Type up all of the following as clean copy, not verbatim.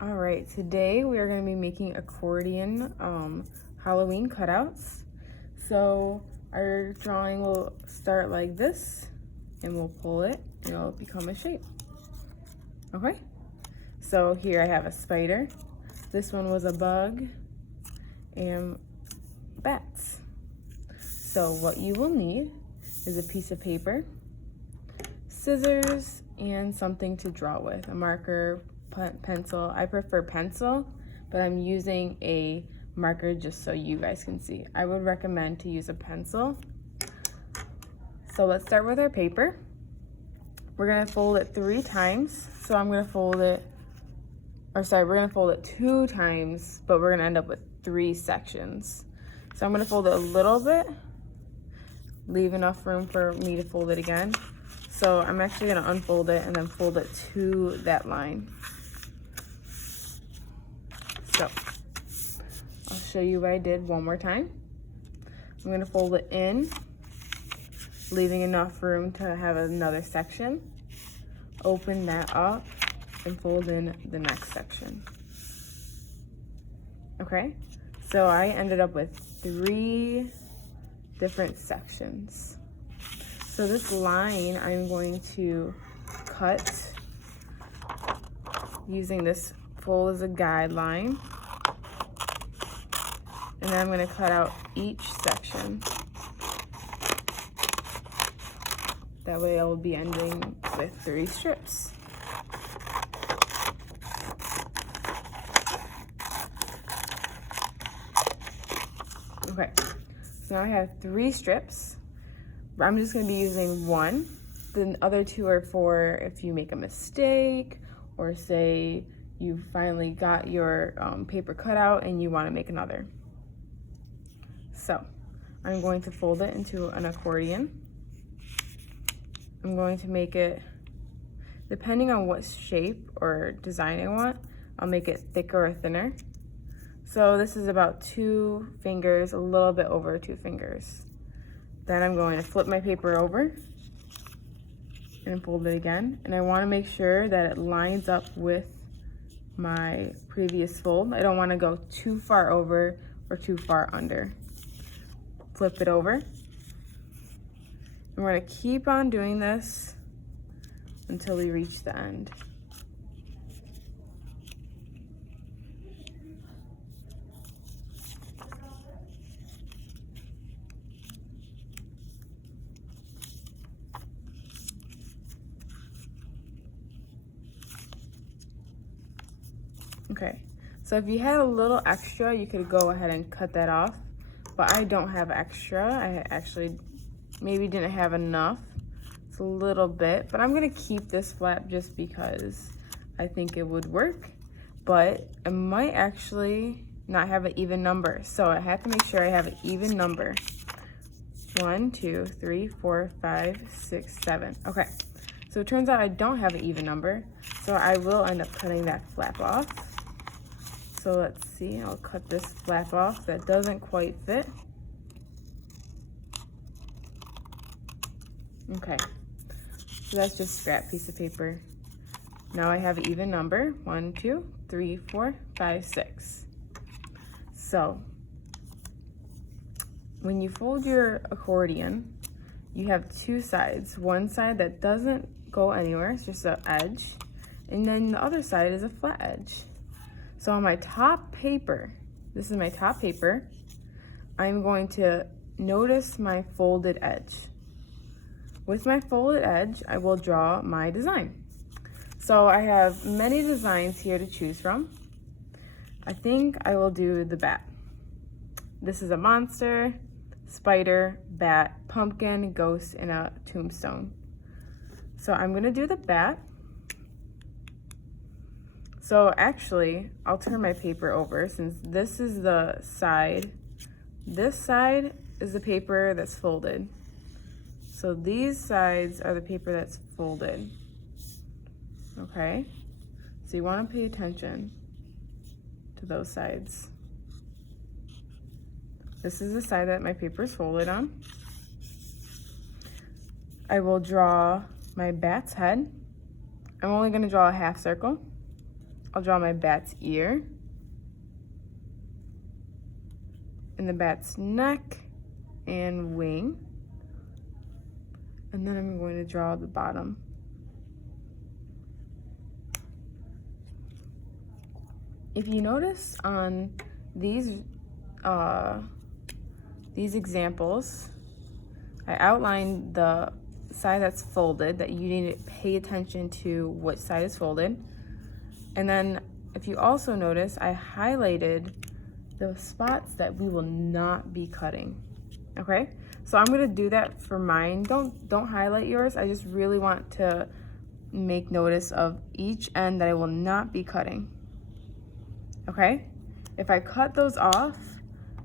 All right, today we are going to be making accordion Halloween cutouts. So our drawing will start like this, and we'll pull it, and it'll become a shape. Okay, so here I have a spider. This one was a bug and bats. So what you will need is a piece of paper, scissors, and something to draw with, a marker, pencil. I prefer pencil, but I'm using a marker just so you guys can see. I would recommend to use a pencil. So let's start with our paper. We're gonna fold it 3 times. So I'm gonna fold it, we're gonna fold it 2 times, but we're gonna end up with 3 sections. So I'm gonna fold it a little bit, leave enough room for me to fold it again. So I'm actually gonna unfold it and then fold it to that line. So I'll show you what I did one more time. I'm gonna fold it in, leaving enough room to have another section. Open that up and fold in the next section. Okay, so I ended up with 3 different sections. So this line I'm going to cut using this fold as a guideline. And then I'm going to cut out each section. That way I will be ending with 3 strips. Okay, so now I have 3 strips. I'm just going to be using 1. The other 2 are for if you make a mistake, or say you finally got your paper cut out and you want to make another. So I'm going to fold it into an accordion. I'm going to make it, depending on what shape or design I want, I'll make it thicker or thinner. So this is about 2 fingers, a little bit over 2 fingers. Then I'm going to flip my paper over and fold it again. And I want to make sure that it lines up with my previous fold. I don't want to go too far over or too far under. Flip it over. And we're going to keep on doing this until we reach the end. Okay, so if you had a little extra, you could go ahead and cut that off, but I don't have extra. I actually maybe didn't have enough. It's a little bit, but I'm gonna keep this flap just because I think it would work, but I might actually not have an even number. So I have to make sure I have an even number. 1, 2, 3, 4, 5, 6, 7. Okay, so it turns out I don't have an even number, so I will end up cutting that flap off. So let's see, I'll cut this flap off that doesn't quite fit. Okay, so that's just a scrap piece of paper. Now I have an even number, 1, 2, 3, 4, 5, 6. So when you fold your accordion, you have 2 sides. One side that doesn't go anywhere, it's just an edge, and then the other side is a flat edge. So on my top paper, this is my top paper, I'm going to notice my folded edge. With my folded edge, I will draw my design. So I have many designs here to choose from. I think I will do the bat. This is a monster, spider, bat, pumpkin, ghost, and a tombstone. So I'm gonna do the bat. So actually, I'll turn my paper over since this is the side. This side is the paper that's folded. So these sides are the paper that's folded. Okay, so you want to pay attention to those sides. This is the side that my paper is folded on. I will draw my bat's head. I'm only going to draw a half circle. I'll draw my bat's ear, and the bat's neck and wing. And then I'm going to draw the bottom. If you notice on these examples, I outlined the side that's folded, that you need to pay attention to what side is folded. And then if you also notice, I highlighted the spots that we will not be cutting. Okay, so I'm gonna do that for mine. Don't highlight yours. I just really want to make notice of each end that I will not be cutting. Okay, if I cut those off,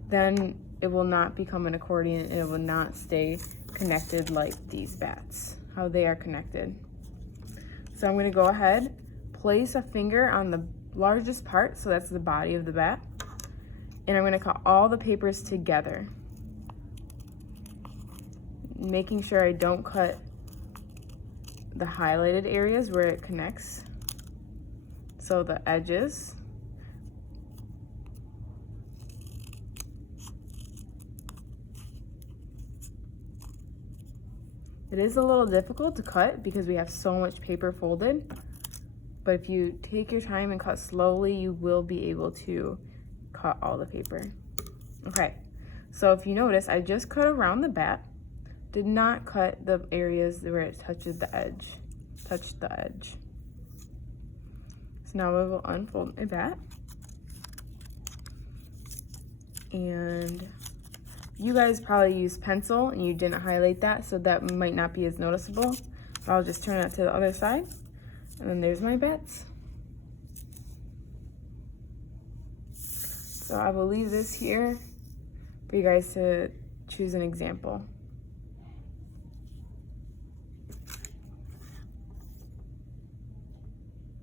then it will not become an accordion and it will not stay connected like these bats, how they are connected. So I'm gonna go ahead, place a finger on the largest part, so that's the body of the bat, and I'm gonna cut all the papers together, making sure I don't cut the highlighted areas where it connects, so the edges. It is a little difficult to cut because we have so much paper folded, but if you take your time and cut slowly, you will be able to cut all the paper. Okay, so if you notice, I just cut around the bat, did not cut the areas where it touches the edge, touched the edge. So now I will unfold my bat. And you guys probably use pencil and you didn't highlight that, so that might not be as noticeable. But I'll just turn it to the other side. And then there's my bats. So I will leave this here for you guys to choose an example.